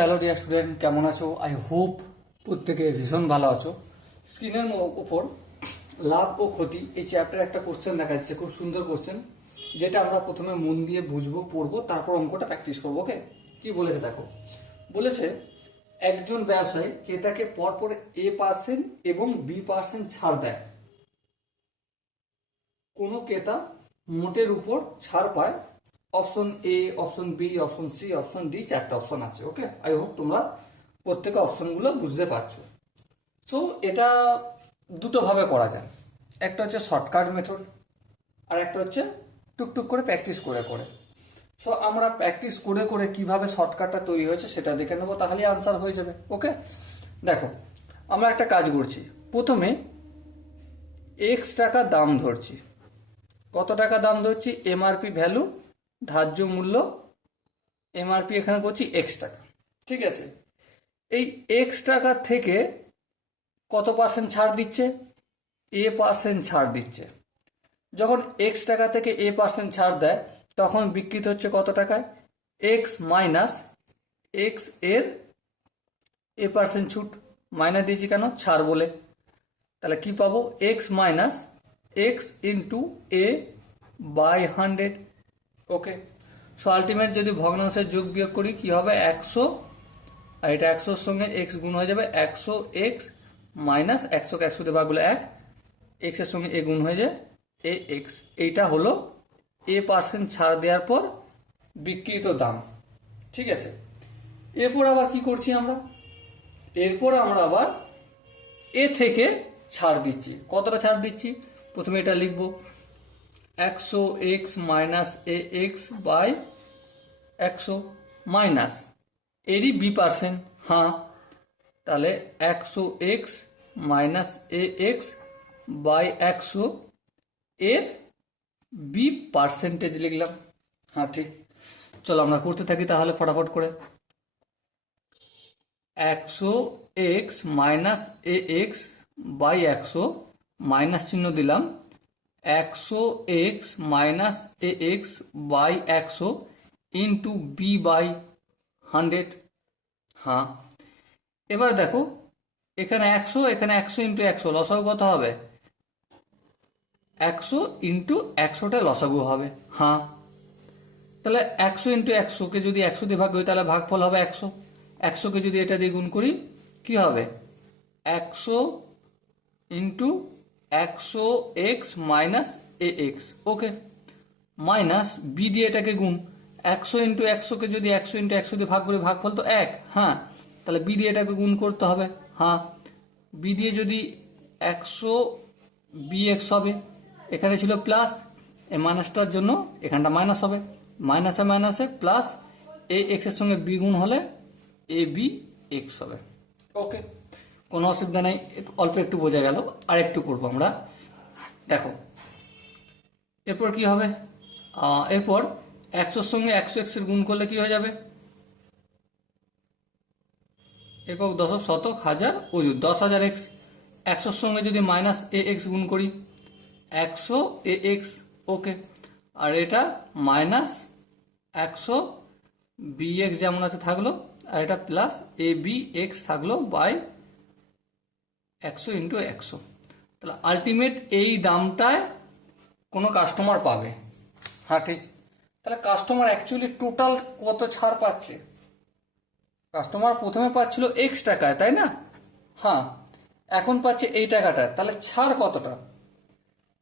Hello dear student, কেমন আছো? I hope প্রত্যেকে ভীষণ ভালো আছো। স্ক্রিনের উপর লাভ ও ক্ষতি এই চ্যাপ্টারে একটা কোশ্চেন দেখা যাচ্ছে, খুব সুন্দর কোশ্চেন, যেটা আমরা প্রথমে মন দিয়ে বুঝবো, পড়বো, তারপর অঙ্কটা প্র্যাকটিস করবো। ওকে, কি বলেছে দেখো। বলেছে একজন ব্যবসায়ী ক্রেতাকে পরপর A% এবং B% ছাড় দেয়। কোনো ক্রেতা মোটের উপর ছাড় পায়। Option A, option B, option C, option D, চারটা অপশন আছে। ওকে, আই হোপ তোমরা প্রত্যেক অপশনগুলো বুঝতে পারছো। সো এটা দুটো ভাবে করা যায়, একটা হচ্ছে শর্টকাট মেথড, আর একটা হচ্ছে টুকটুক করে প্র্যাকটিস করে করে। সো আমরা প্র্যাকটিস করে করে কিভাবে শর্টকাটটা তৈরি হয়েছে সেটা দেখে নেবো, তাহলেই আনসার হয়ে যাবে। ওকে, দেখো আমরা একটা কাজ করছি। প্রথমে এক্স টাকা দাম ধরছি। কত টাকা দাম ধরছি? এমআরপি ভ্যালু, ধার্য মূল্য, এমআরপি এখানে করছি এক্স টাকা। ঠিক আছে, এই এক্স টাকা থেকে কত পার্সেন্ট ছাড় দিচ্ছে? A% ছাড় দিচ্ছে। যখন এক্স টাকা থেকে A% ছাড় দেয় তখন বিক্রিত হচ্ছে কত টাকায়? এক্স মাইনাস এক্স এর A% ছুট। মাইনাস দিয়েছি কেন? ছাড় বলে। তাহলে কি পাবো? X minus x into A/100। ওকে, সো আলটিমেট যদি ভগ্নাংশের যোগ বিয়োগ করি কি হবে? 100, আর এটা 100-র সঙ্গে এক্স গুণ হয়ে যাবে 100x মাইনাস 100কে 100 দিয়ে ভাগ হলে 1, এক্স এর সঙ্গে এ গুণ হয়ে যায় AX। এইটা হলো A% ছাড় দেওয়ার পর বিক্রিত দাম। ঠিক আছে, এরপর আবার কি করছি আমরা? এরপর আমরা আবার এ থেকে ছাড় দিচ্ছি। কতটা ছাড় দিচ্ছি? প্রথমে এটা লিখব 100x minus AX by 100 minus এরই B%। হ্যাঁ, তাহলে 100x মাইনাস AX বাই 100 এর B% লিখলাম। হ্যাঁ ঠিক, চলো আমরা করতে থাকি তাহলে ফটাফট করে। 100x minus AX by 100 minus চিহ্ন দিলাম 100x minus AX by 100 into B/100। হ্যাঁ, এবার দেখো এখানে 100, এখানে 100 ইন্টু 100, লসাগু কত হবে? 100 ইন্টু 100টা লসাগু হবে। হ্যাঁ, তাহলে 100 ইন্টু 100কে যদি 100 দিয়ে ভাগ করি তাহলে ভাগফল হবে 100। 100কে যদি এটা দিয়ে গুণ করি কি হবে? 100 ইন্টু 100x মাইনাস AX। ওকে, মাইনাস বি দিয়ে এটাকে গুণ 100 ইন্টু 100কে যদি 100 ইন্টু 100 দিয়ে ভাগ করি ভাগফল তো 1। হ্যাঁ, তাহলে বি দিয়ে এটাকে গুণ করতে হবে। হ্যাঁ, বি দিয়ে যদি 100 BX হবে, এখানে ছিল প্লাস, এই মাইনাসটার জন্য এখানটা মাইনাস হবে, মাইনাসে মাইনাসে প্লাস, AX এর সঙ্গে বি গুণ হলে ABX হবে। ওকে, কোনো অসুবিধা নেই, অল্প একটু বোঝা গেল। আর একটু করবো আমরা, দেখো এরপর কি হবে? এরপর 100-র সঙ্গে 100x এর গুণ করলে কি হয়ে যাবে? একক, দশক, শতক, হাজার, অযুত, 10,000x। 100-র সঙ্গে যদি মাইনাস AX গুণ করি 100 AX। ওকে, আর এটা মাইনাস 100 BX যেমন আছে থাকলো, আর এটা প্লাস ABX থাকলো বাই 100 ইন্টু 100। তাহলে আলটিমেট এই দামটায় কোনো কাস্টমার পাবে। হ্যাঁ ঠিক, তাহলে কাস্টমার অ্যাকচুয়ালি টোটাল কত ছাড় পাচ্ছে? কাস্টমার প্রথমে পাচ্ছিল এক্স টাকায়, তাই না? হ্যাঁ, এখন পাচ্ছে এই টাকাটা, তাহলে ছাড় কতটা?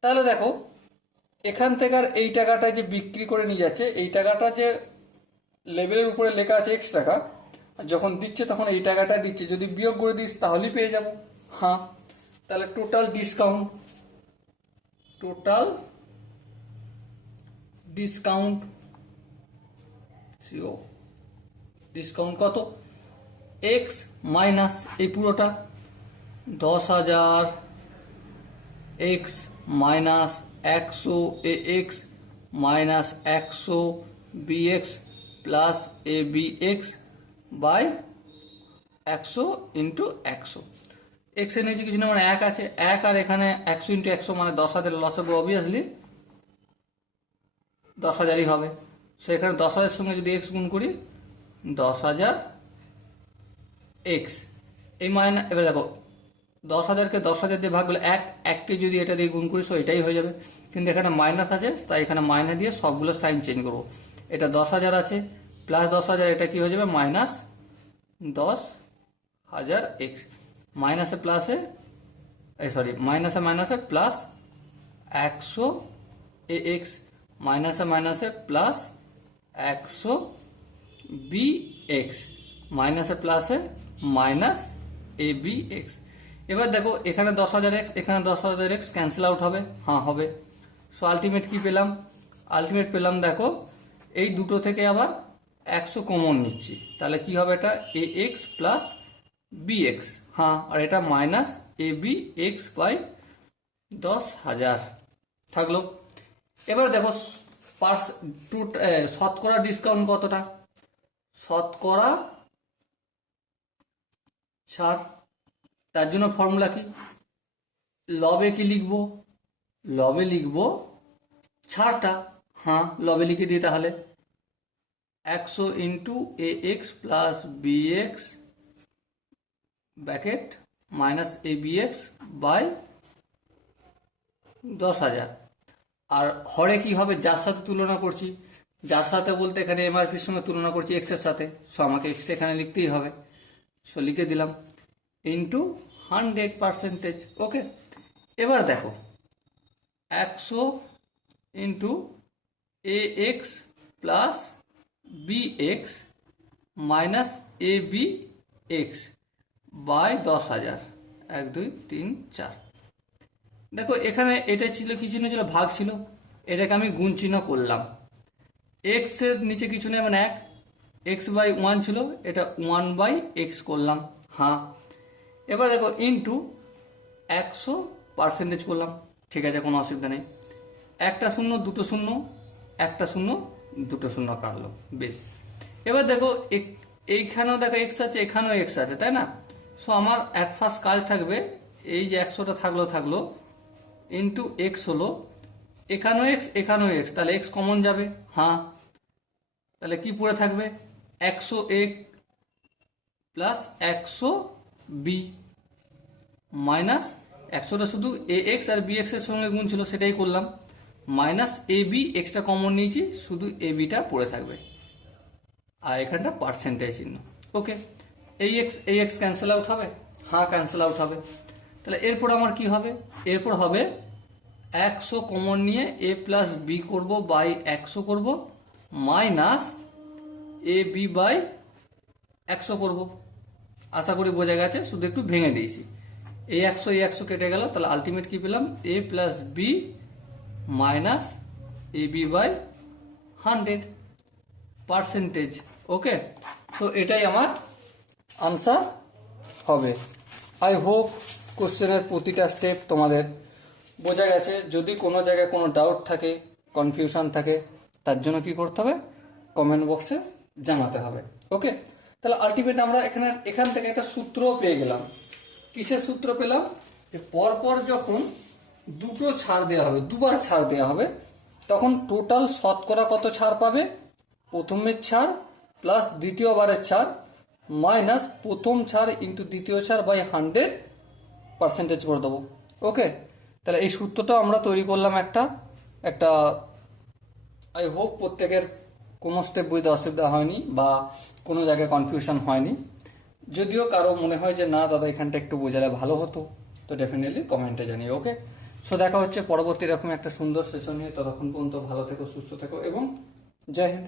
তাহলে দেখো এখান থেকে আর এই টাকাটা যে বিক্রি করে নিয়ে যাচ্ছে, এই টাকাটা যে লেবেলের উপরে লেখা আছে এক্স টাকা, যখন দিচ্ছে তখন এই টাকাটা দিচ্ছে, যদি বিয়োগ করে দিস তাহলেই পেয়ে যাব। হ্যাঁ, তাহলে টোটাল ডিসকাউন্ট, টোটাল ডিসকাউন্ট সিও ডিসকাউন্ট কত? এক্স মাইনাস এই পুরোটা 10,000 x minus 100 AX minus 100 BX plus ABX by 100 into 100। X এর নিচে কিছু না, মানে 1 আছে, 1 আর এখানে 100 ইন্টু 100 মানে 10,000 লসাগু অবভিয়াসলি 10,000ই হবে। সো এখানে 10,000 সঙ্গে যদি এক্স গুণ করি 10,000 এক্স এই মাইনাস, এবার দেখো 10,000কে 10,000 দিয়ে ভাগ করলে একটি যদি এটা দিয়ে গুণ করি সো এটাই হয়ে যাবে, কিন্তু এখানে মাইনাস আছে তাই এখানে মাইনাস দিয়ে সবগুলো সাইন চেঞ্জ করবো। এটা 10,000 আছে প্লাস 10,000, এটা কি হয়ে যাবে মাইনাস 10,000 এক্স, মাইনাসে প্লাসে সরি মাইনাসে মাইনাসে প্লাস 100 এ এক্স, মাইনাসে মাইনাসে প্লাস 100 বি এক্স, মাইনাসে প্লাসে মাইনাস এ বি এক্স। এবার দেখো এখানে 10,000 এক্স এখানে 10,000 এক্স ক্যান্সেল আউট হবে, হ্যাঁ হবে। সো আলটিমেট কি পেলাম, আলটিমেট পেলাম দেখো এই দুটো থেকে আবার 100 কমন নিচ্ছি, তাহলে কি হবে এটা A x plus B x, হ্যাঁ, আর এটা minus A B x by 10,000 থাকলো। এবার দেখো শতকরা ডিসকাউন্ট কতটা, শতকরা ছাড়, তার জন্য ফর্মুলা কি, লবে কি লিখবো, লবে লিখবো ছাড়টা, হ্যাঁ লবে লিখে দিই তাহলে 100 into A x plus B x bracket minus A B x by 10,000। আর হরে কি হবে, যার সাথে তুলনা করছি, যার সাথে বলতে এখানে এমআরপির সঙ্গে তুলনা করছি এক্সের সাথে, সো আমাকে এক্সটা এখানে লিখতেই হবে, সো লিখে দিলাম ইন্টু 100%। ওকে, এবার দেখো 100 into A x plus B x minus A B x by 10,000, 1 2 3 4। দেখো এখানে এটা ছিল কি চিহ্ন ছিল, ভাগ ছিল, এটাকে আমি গুণ চিহ্ন করলাম, এক্স এর নিচে কিছু নেই মানে 1, এক্স বাই 1 ছিল, এটা 1 বাই এক্স করলাম, হ্যাঁ। এবার দেখো ইন্টু 100% করলাম, ঠিক আছে কোনো অসুবিধা নেই, একটা শূন্য দুটো শূন্য, একটা শূন্য দুটো শূন্য কাটলো, বেশ। এবার দেখো এইখানেও দেখো এক্স আছে এখানেও এক্স আছে তাই না, সো আমার অ্যাট ফার্স্ট কাজ থাকবে এই যে 100টা থাকলো ইন্টু এক্স হলো, এখানেও এক্স এখানেও এক্স, তাহলে এক্স কমন যাবে, হ্যাঁ, তাহলে কি পড়ে থাকবে 100 এক প্লাস 100 বি মাইনাস 100টা শুধু এ এক্স আর বি এক্স এর সঙ্গে গুণ ছিল সেটাই করলাম, minus A B extra common নিয়েছি, শুধু এ বিটা পড়ে থাকবে, আর এখানটা পার্সেন্টেজ চিহ্ন। ওকে, এই এক্স ক্যান্সেল আউট হবে, হ্যাঁ ক্যান্সেল আউট হবে। তাহলে এরপর আমার কি হবে, এরপর হবে 100 কমন নিয়ে এ প্লাস বি করবো বাই 100 করব মাইনাস এ বি বাই 100 করব। আশা করি বোঝা গেছে, শুধু একটু ভেঙে দিয়েছি, এই 100 কেটে গেল, তাহলে আলটিমেট কি পেলাম A plus B minus A B by 100%। Okay, তো এটাই আমার আনসার হবে। আই হোপ কোশ্চেনের প্রতিটা স্টেপ তোমাদের বোঝা গেছে। যদি কোনো জায়গায় কোনো ডাউট থাকে, কনফিউশন থাকে, তার জন্য কি করতে হবে, কমেন্ট বক্সে জানাতে হবে। ওকে, তাহলে আলটিমেট আমরা এখান থেকে একটা সূত্রও পেয়ে গেলাম। কিসের সূত্র পেলাম, যে পরপর যখন দুটো ছাড় দেওয়া হবে, দুবার ছাড় দেওয়া হবে, তখন টোটাল শতকরা কত ছাড় পাবে, প্রথমের ছাড় প্লাস দ্বিতীয়বারের ছাড় মাইনাস প্রথম ছাড় ইন্টু দ্বিতীয় ছাড় বাই 100% করে দেবো। ওকে, তাহলে এই সূত্রটা আমরা তৈরি করলাম একটা আই হোপ প্রত্যেকের কোনো স্টেপ বুঝতে অসুবিধা হয়নি বা কোনো জায়গায় কনফিউশন হয়নি। যদিও কারো মনে হয় যে না দাদা এখানটা একটু বোঝালে ভালো হতো, তো ডেফিনেটলি কমেন্টে জানিয়ে। ওকে, সো দেখা হচ্ছে পরবর্তী এরকম একটা সুন্দর সেশন নিয়ে, ততক্ষণ পর্যন্ত ভালো থেকো, সুস্থ থেকো এবং জয় হিন্দ।